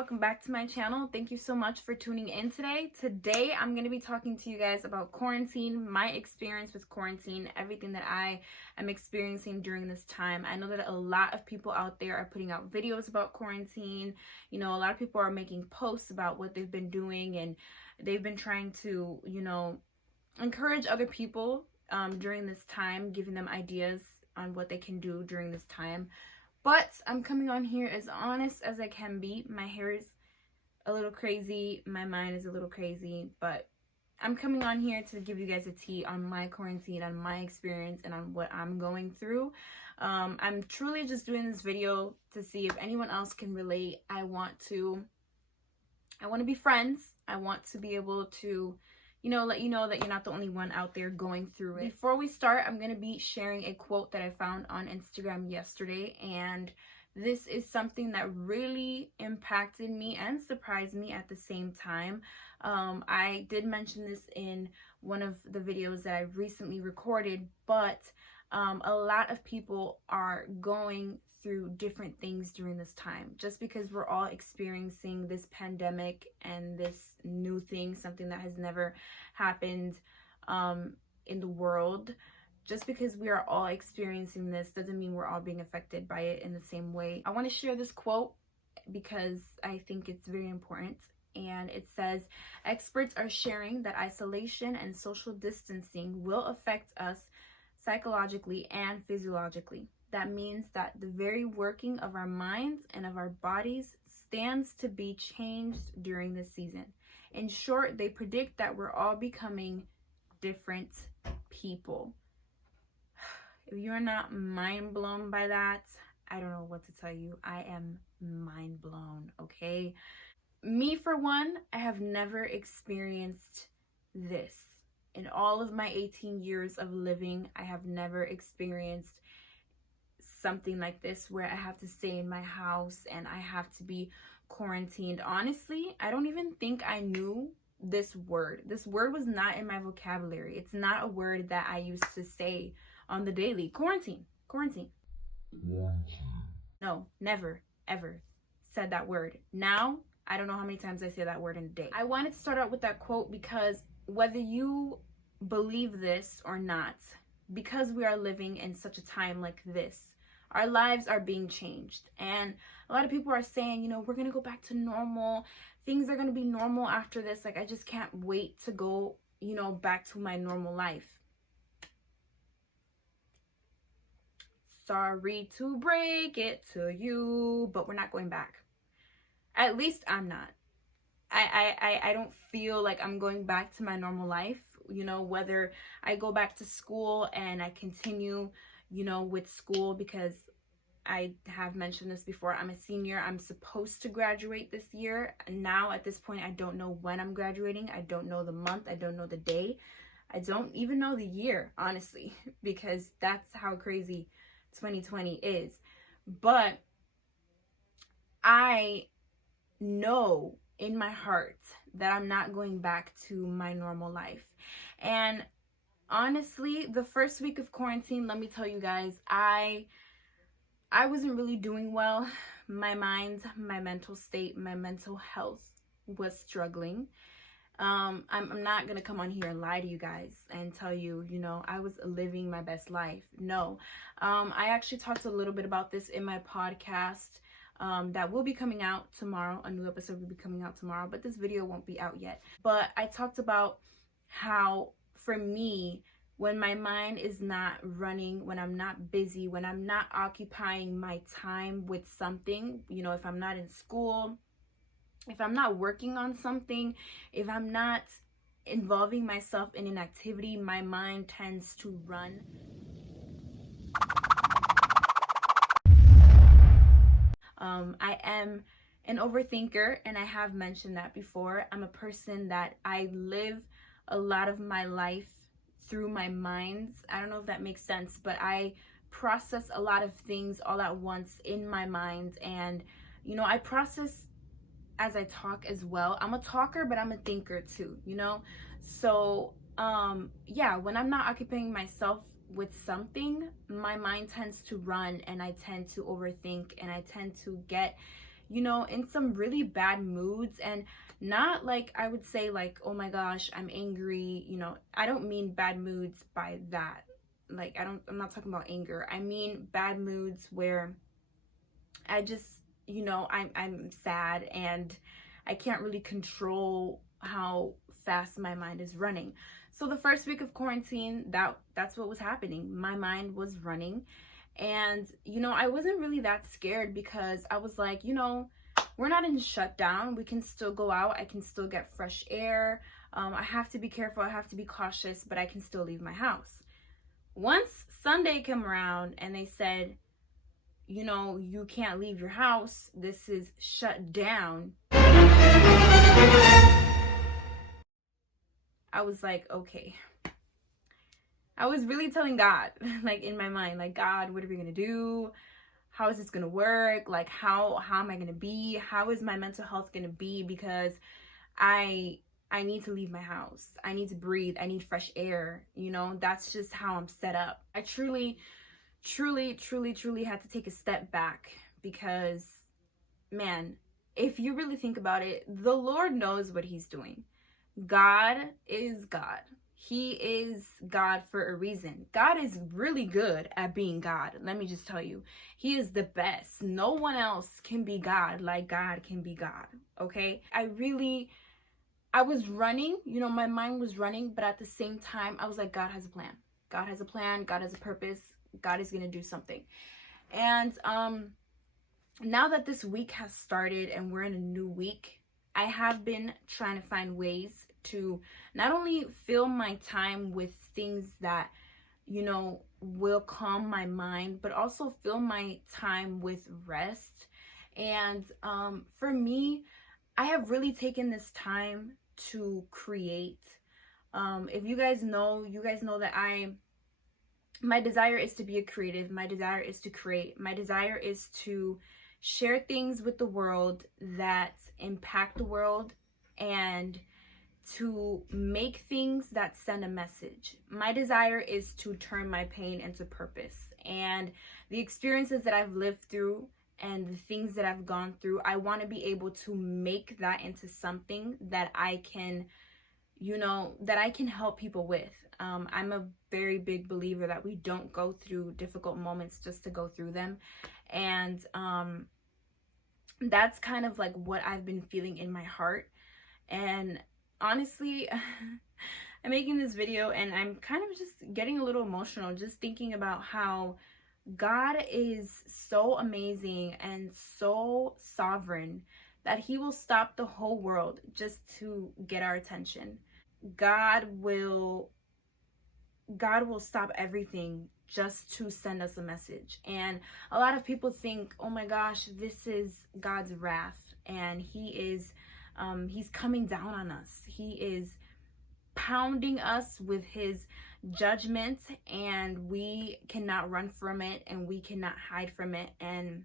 welcome back to my channel. Thank you so much for tuning in today. Today I'm going to be talking to you guys about quarantine, my experience with quarantine, everything that I am experiencing during this time. I know that a lot of people out there are putting out videos about quarantine. You know, a lot of people are making posts about what they've been doing, and they've been trying to, encourage other people during this time, giving them ideas on what they can do during this time. But I'm coming on here as honest as I can be. My hair is a little crazy. My mind is a little crazy. But I'm coming on here to give you guys a tea on my quarantine, on my experience, and on what I'm going through. I'm truly just doing this video to see if anyone else can relate. I want to be friends. I want to be able to let you know that you're not the only one out there going through it. Before we start, I'm going to be sharing a quote that I found on Instagram yesterday, and this is something that really impacted me and surprised me at the same time. I did mention this in one of the videos that I recently recorded, but a lot of people are going through different things during this time. Just because we're all experiencing this pandemic and this new thing, something that has never happened in the world, just because we are all experiencing this doesn't mean we're all being affected by it in the same way. I want to share this quote because I think it's very important. And it says, experts are sharing that isolation and social distancing will affect us psychologically and physiologically. That means that the very working of our minds and of our bodies stands to be changed during this season. In short, they predict that we're all becoming different people. If you're not mind blown by that, I don't know what to tell you. I am mind blown, okay? Me, for one, I have never experienced this. In all of my 18 years of living, I have never experienced something like this where I have to stay in my house and I have to be quarantined. Honestly, I don't even think I knew this word. This word was not in my vocabulary. It's not a word that I used to say on the daily. Quarantine. No, never, ever said that word. Now, I don't know how many times I say that word in a day. I wanted to start out with that quote because whether you believe this or not, because we are living in such a time like this, our lives are being changed. And a lot of people are saying, we're going to go back to normal. Things are going to be normal after this. Like, I just can't wait to go, back to my normal life. Sorry to break it to you, but we're not going back. At least I'm not. I don't feel like I'm going back to my normal life. Whether I go back to school and I continue with school, because I have mentioned this before, I'm a senior. I'm supposed to graduate this year. Now, at this point, I don't know when I'm graduating. I don't know the month. I don't know the day. I don't even know the year, honestly, because that's how crazy 2020 is. But I know in my heart that I'm not going back to my normal life. And honestly, the first week of quarantine, let me tell you guys, I wasn't really doing well. My mind, my mental state, my mental health was struggling. I'm not gonna come on here and lie to you guys and tell you, I was living my best life. No. I actually talked a little bit about this in my podcast that will be coming out tomorrow. A new episode will be coming out tomorrow, but this video won't be out yet. But I talked about how, for me, when my mind is not running, when I'm not busy, when I'm not occupying my time with something, if I'm not in school, if I'm not working on something, if I'm not involving myself in an activity, my mind tends to run. I am an overthinker, and I have mentioned that before. I'm a person that I live a lot of my life through my mind. I don't know if that makes sense, but I process a lot of things all at once in my mind. And, I process as I talk as well. I'm a talker, but I'm a thinker too, So, when I'm not occupying myself with something, my mind tends to run and I tend to overthink and I tend to get you know, in some really bad moods. And not like I would say like, oh my gosh, I'm angry, you know. I don't mean bad moods by that. Like, I'm not talking about anger. I mean bad moods where I just, you know, I'm sad and I can't really control how fast my mind is running. So the first week of quarantine, that's what was happening. My mind was running. And, you know, I wasn't really that scared because I was like, you know, we're not in shutdown. We can still go out. I can still get fresh air. I have to be careful. I have to be cautious, but I can still leave my house. Once Sunday came around and they said, you know, you can't leave your house, this is shut down, I was like, okay. I was really telling God, like in my mind, like, God, what are we gonna do? How is this gonna work? Like, how am I gonna be? How is my mental health gonna be? Because I need to leave my house. I need to breathe. I need fresh air. You know, that's just how I'm set up. I truly had to take a step back because, man, if you really think about it, the Lord knows what he's doing. God is God. He is God for a reason. God is really good at being God. Let me just tell you, he is the best. No one else can be God like God can be God. Okay? I was running, you know, my mind was running, but at the same time, I was like, God has a plan. God has a plan. God has a purpose. God is going to do something. And now that this week has started and we're in a new week, I have been trying to find ways to not only fill my time with things that, you know, will calm my mind, but also fill my time with rest. And for me, I have really taken this time to create. If you guys know that my desire is to be a creative. My desire is to create. My desire is to share things with the world that impact the world and to make things that send a message. My desire is to turn my pain into purpose. And the experiences that I've lived through and the things that I've gone through, I want to be able to make that into something that I can, you know, that I can help people with. I'm a very big believer that we don't go through difficult moments just to go through them. And that's kind of like what I've been feeling in my heart. And honestly, I'm making this video and I'm kind of just getting a little emotional just thinking about how God is so amazing and so sovereign that he will stop the whole world just to get our attention. God will stop everything just to send us a message. And a lot of people think, oh my gosh, this is God's wrath and he's coming down on us. He is pounding us with his judgment and we cannot run from it and we cannot hide from it. And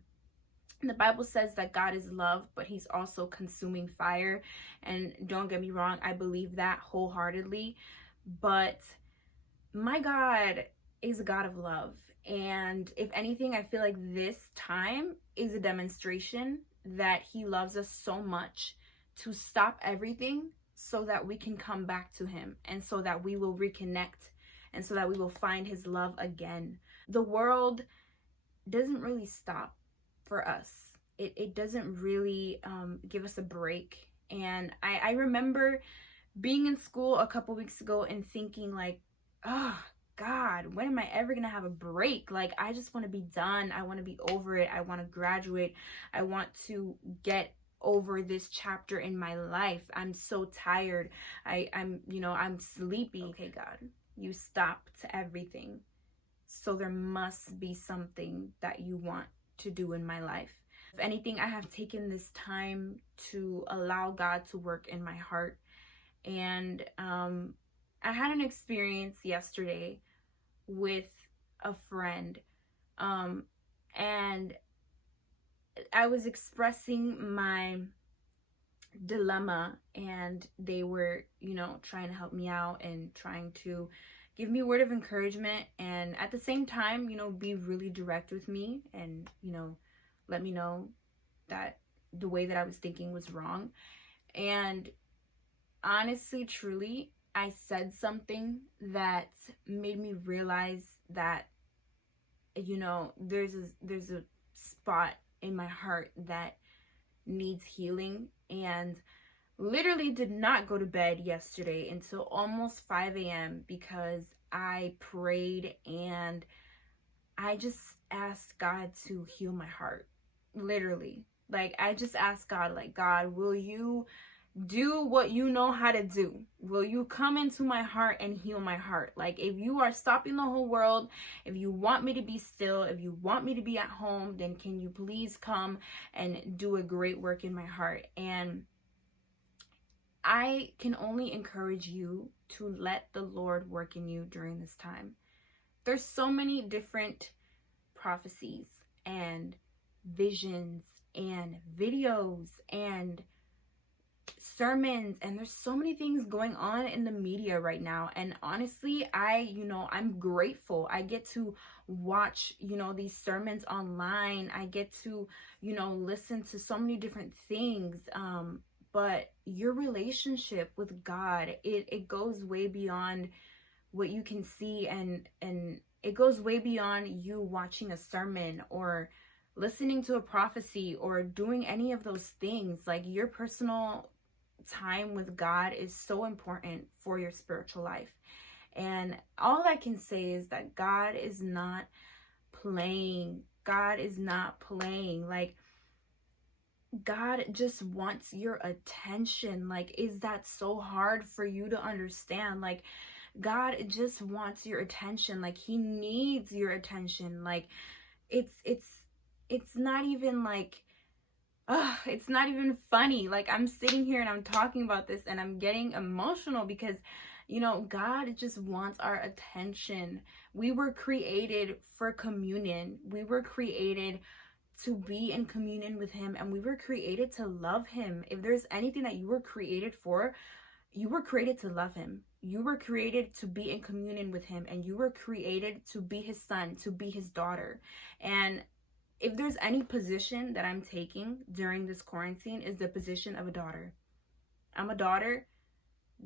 the Bible says that God is love, but he's also consuming fire. And don't get me wrong, I believe that wholeheartedly. But my God is a God of love. And if anything, I feel like this time is a demonstration that he loves us so much to stop everything so that we can come back to him and so that we will reconnect and so that we will find his love again. The world doesn't really stop for us. It doesn't really give us a break. And I remember being in school a couple weeks ago and thinking like, oh God, when am I ever gonna have a break? Like, I just want to be done. I want to be over it. I want to graduate. I want to get over this chapter in my life. I'm so tired. I'm sleepy. Okay, God, you stopped everything. So there must be something that you want to do in my life. If anything, I have taken this time to allow God to work in my heart. And I had an experience yesterday with a friend. And I was expressing my dilemma and they were, trying to help me out and trying to give me a word of encouragement and at the same time, be really direct with me and, let me know that the way that I was thinking was wrong. And honestly, truly, I said something that made me realize that, you know, there's a spot in my heart that needs healing. And literally did not go to bed yesterday until almost 5 a.m. because I prayed and I just asked God to heal my heart. Literally. Like, I just asked God, like, God, will you do what you know how to do? Will you come into my heart and heal my heart? Like, if you are stopping the whole world, if you want me to be still, if you want me to be at home, then can you please come and do a great work in my heart? And I can only encourage you to let the Lord work in you during this time. There's so many different prophecies and visions and videos and sermons, and there's so many things going on in the media right now. And honestly, I'm grateful. I get to watch, these sermons online. I get to, listen to so many different things. But your relationship with God, it goes way beyond what you can see, and it goes way beyond you watching a sermon or listening to a prophecy or doing any of those things. Like, your personal time with God is so important for your spiritual life. And all I can say is that God is not playing. God is not playing. Like, God just wants your attention. Like, is that so hard for you to understand? Like, God just wants your attention. Like, he needs your attention. Like, it's not even like, it's not even funny. Like, I'm sitting here and I'm talking about this and I'm getting emotional because, God just wants our attention. We were created for communion. We were created to be in communion with him, and we were created to love him. If there's anything that you were created for, you were created to love him. You were created to be in communion with him, and you were created to be his son, to be his daughter. And if there's any position that I'm taking during this quarantine, is the position of a daughter. I'm a daughter.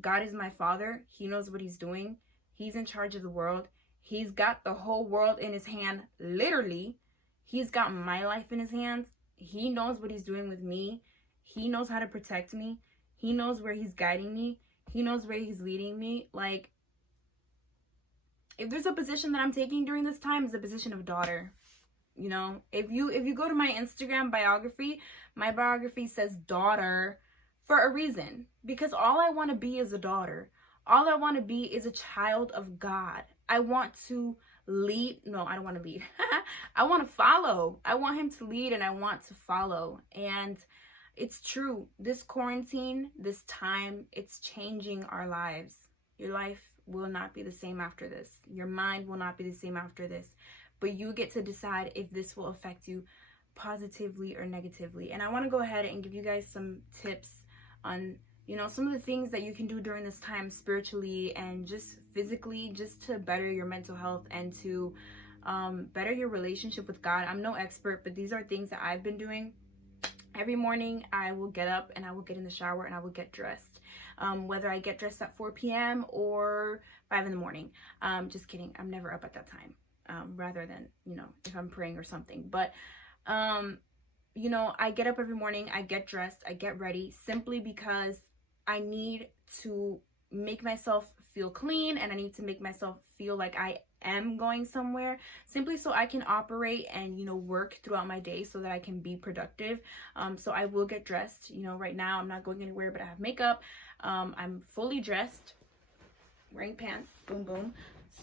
God is my father. He knows what he's doing. He's in charge of the world. He's got the whole world in his hand, literally. He's got my life in his hands. He knows what he's doing with me. He knows how to protect me. He knows where he's guiding me. He knows where he's leading me. Like, if there's a position that I'm taking during this time, it's the position of daughter. If you go to my Instagram biography, my biography says daughter for a reason. Because all I want to be is a daughter. All I want to be is a child of God. I want to lead. No, I don't want to lead. I want to follow. I want him to lead and I want to follow. And it's true. This quarantine, this time, it's changing our lives. Your life will not be the same after this. Your mind will not be the same after this. But you get to decide if this will affect you positively or negatively. And I want to go ahead and give you guys some tips on, some of the things that you can do during this time spiritually and just physically, just to better your mental health and to better your relationship with God. I'm no expert, but these are things that I've been doing. Every morning I will get up and I will get in the shower and I will get dressed. Whether I get dressed at 4 p.m. or 5 in the morning. Just kidding. I'm never up at that time. Rather than, if I'm praying or something. But, I get up every morning, I get dressed, I get ready, simply because I need to make myself feel clean and I need to make myself feel like I am going somewhere, simply so I can operate and, work throughout my day so that I can be productive. So I will get dressed. Right now I'm not going anywhere, but I have makeup. I'm fully dressed, wearing pants, boom, boom.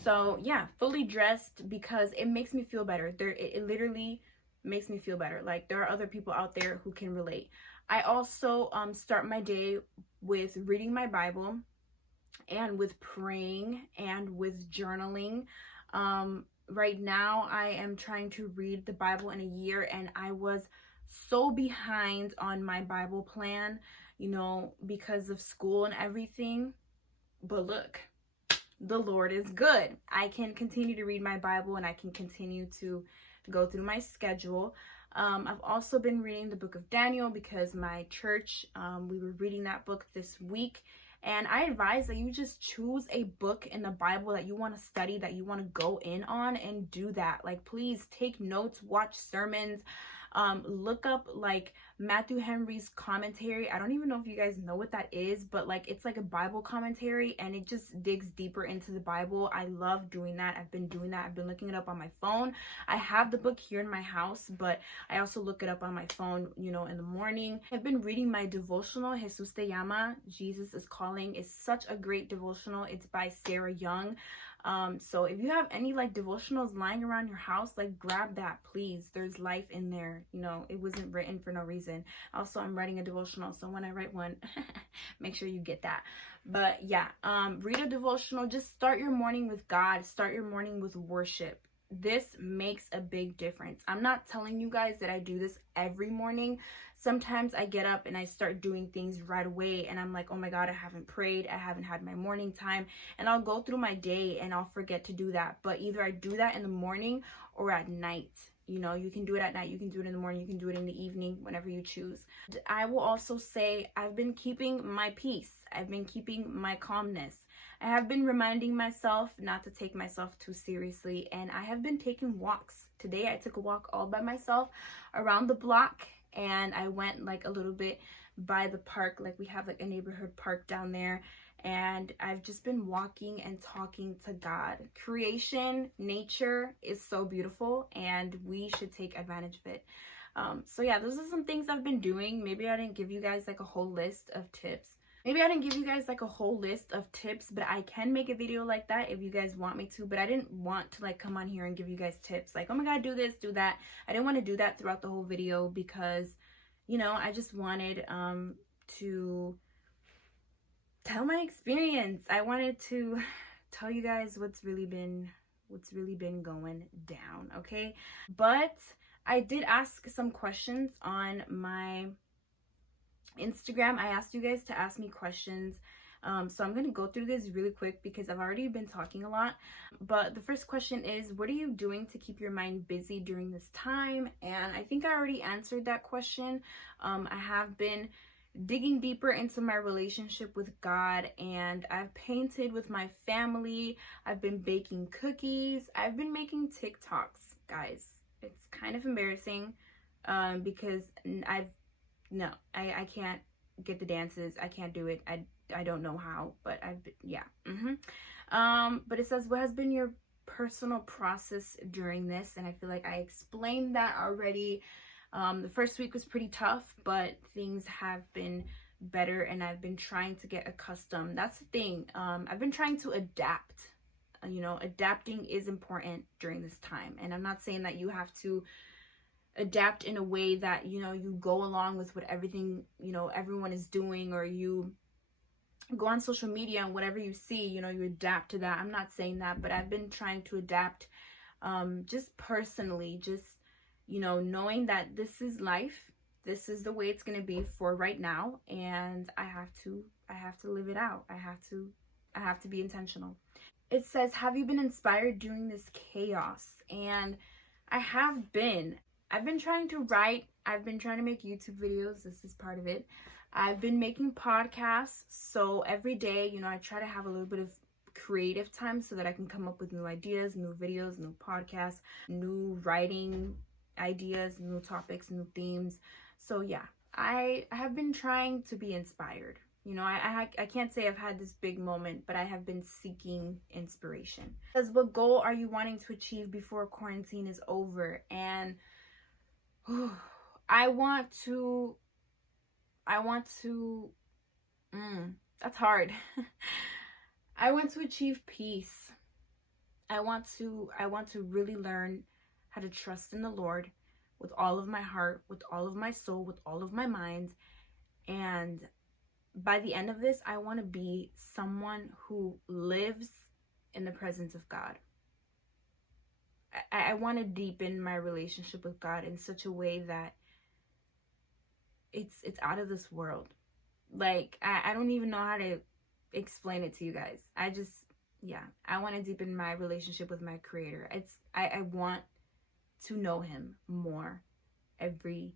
So yeah, fully dressed because it makes me feel better. It literally makes me feel better. Like, there are other people out there who can relate. I also start my day with reading my Bible and with praying and with journaling. Right now I am trying to read the Bible in a year, and I was so behind on my Bible plan, because of school and everything. But look, the Lord is good. I can continue to read my Bible and I can continue to go through my schedule. I've also been reading the book of Daniel because my church, we were reading that book this week. And I advise that you just choose a book in the Bible that you want to study, that you want to go in on, and do that. Like, please take notes, watch sermons, look up like Matthew Henry's commentary. I don't even know if you guys know what that is, but like it's like a Bible commentary and it just digs deeper into the Bible. I love doing that. I've been doing that. I've been looking it up on my phone. I have the book here in my house, but I also look it up on my phone, you know, in the morning. I've been reading my devotional, Jesus Te Llama, Jesus is Calling. It's such a great devotional. It's by Sarah Young. So if you have any like devotionals lying around your house, like grab that, please. There's life in there. You know, it wasn't written for no reason. Also, I'm writing a devotional, so when I write one, make sure you get that. But yeah, read a devotional. Just start your morning with God. Start your morning with worship. This makes a big difference. I'm not telling you guys that I do this every morning. Sometimes I get up and I start doing things right away and I'm like, oh my God, I haven't prayed. I haven't had my morning time, and I'll go through my day and I'll forget to do that. But either I do that in the morning or at night. You know, you can do it at night, you can do it in the morning, you can do it in the evening, whenever you choose. I will also say I've been keeping my peace. I've been keeping my calmness. I have been reminding myself not to take myself too seriously, and I have been taking walks. Today I took a walk all by myself around the block, and I went like a little bit by the park. Like we have like a neighborhood park down there, and I've just been walking and talking to God. Creation, nature is so beautiful, and we should take advantage of it. So yeah, those are some things I've been doing. Maybe I didn't give you guys like a whole list of tips. Maybe I didn't give you guys like a whole list of tips, but I can make a video like that if you guys want me to. But I didn't want to like come on here and give you guys tips like, oh my God, do this, do that. I didn't want to do that throughout the whole video because, you know, I just wanted to tell my experience. I wanted to tell you guys what's really been going down, okay? But I did ask some questions on my Instagram. I asked you guys to ask me questions. So I'm going to go through this really quick because I've already been talking a lot. But the first question is, what are you doing to keep your mind busy during this time? And I think I already answered that question. I have been digging deeper into my relationship with God, and I've painted with my family. I've been baking cookies. I've been making TikToks, guys. It's kind of embarrassing because I can't get the dances. I can't do it. I don't know how, but but it says, what has been your personal process during this? And I feel like I explained that already. The first week was pretty tough, but things have been better, and I've been trying to get accustomed. That's the thing. I've been trying to adapt. You know, adapting is important during this time, and I'm not saying that you have to adapt in a way that, you know, you go along with what everything, you know, everyone is doing, or you go on social media and whatever you see, you know, you adapt to that. I'm not saying that, but I've been trying to adapt just personally, just, you know, knowing that this is life. This is the way it's going to be for right now, and I have to live it out. I have to be intentional. It says, have you been inspired during this chaos? And I have been. I've been trying to write. I've been trying to make YouTube videos. This is part of it. I've been making podcasts. So every day, you know, I try to have a little bit of creative time so that I can come up with new ideas, new videos, new podcasts, new writing ideas, new topics, new themes. So yeah, I have been trying to be inspired. You know, I can't say I've had this big moment, but I have been seeking inspiration. It says, what goal are you wanting to achieve before quarantine is over? And I want to, that's hard. I want to achieve peace. I want to really learn how to trust in the Lord with all of my heart, with all of my soul, with all of my mind. And by the end of this, I want to be someone who lives in the presence of God. I want to deepen my relationship with God in such a way that it's out of this world. Like, I don't even know how to explain it to you guys. I want to deepen my relationship with my Creator. I want to know Him more. every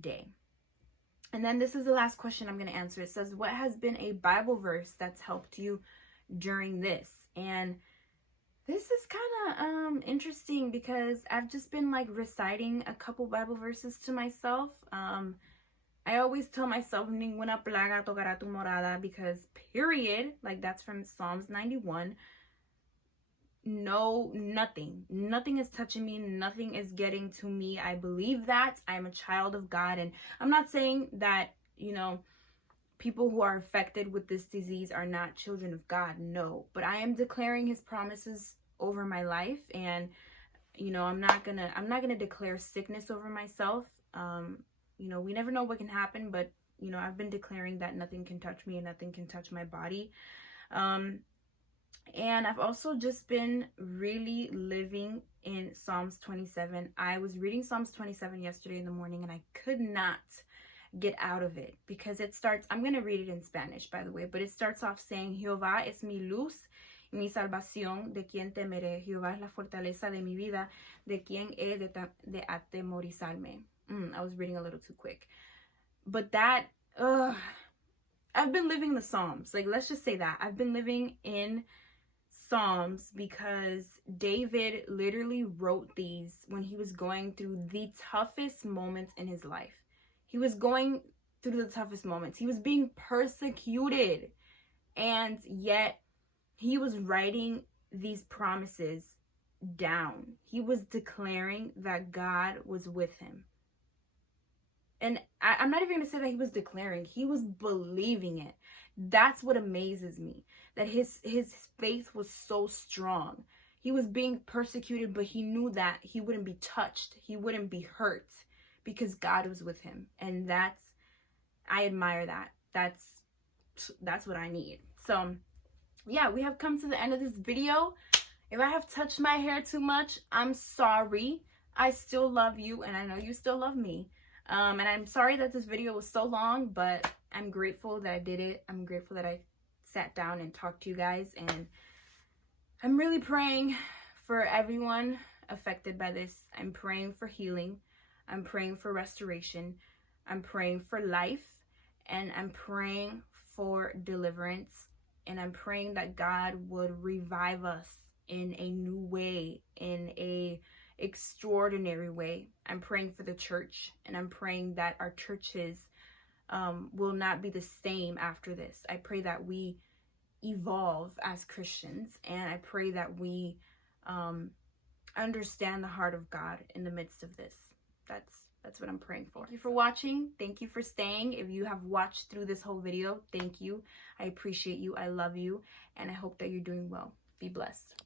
day. And then this is the last question I'm going to answer. It says, what has been a Bible verse that's helped you during this? And this is kind of interesting because I've just been like reciting a couple Bible verses to myself. I always tell myself, ninguna plaga tocará tu morada, because period, like that's from Psalms 91. No, nothing is touching me. Nothing is getting to me. I believe that. I'm a child of God. And I'm not saying that, you know, people who are affected with this disease are not children of God. No, but I am declaring his promises over my life. And, you know, I'm not gonna declare sickness over myself. You know, we never know what can happen, but, you know, I've been declaring that nothing can touch me and nothing can touch my body. And I've also just been really living in Psalms 27. I was reading Psalms 27 yesterday in the morning and I could not get out of it because it starts, I'm going to read it in Spanish, by the way, but it starts off saying, Jehová es mi luz y mi salvación, de quien temeré. Jehová es la fortaleza de mi vida, de quien he de atemorizarme. I was reading a little too quick. But that, I've been living the Psalms. Like, let's just say that. I've been living in Psalms because David literally wrote these when he was going through the toughest moments in his life. He was going through the toughest moments. He was being persecuted. And yet he was writing these promises down. He was declaring that God was with him. And I'm not even going to say that he was declaring. He was believing it. That's what amazes me. That his faith was so strong. He was being persecuted, but he knew that he wouldn't be touched. He wouldn't be hurt because God was with him. And I admire that. That's what I need. So, yeah, we have come to the end of this video. If I have touched my hair too much, I'm sorry. I still love you, and I know you still love me. And I'm sorry that this video was so long, but I'm grateful that I did it. I'm grateful that I sat down and talked to you guys. And I'm really praying for everyone affected by this. I'm praying for healing. I'm praying for restoration. I'm praying for life. And I'm praying for deliverance. And I'm praying that God would revive us in a new way, in a extraordinary way. I'm praying for the church, and I'm praying that our churches will not be the same after this. I pray that we evolve as Christians, and I pray that we understand the heart of God in the midst of this. That's what I'm praying for. Thank you for watching. Thank you for staying. If you have watched through this whole video, thank you. I appreciate you. I love you, and I hope that you're doing well. Be blessed.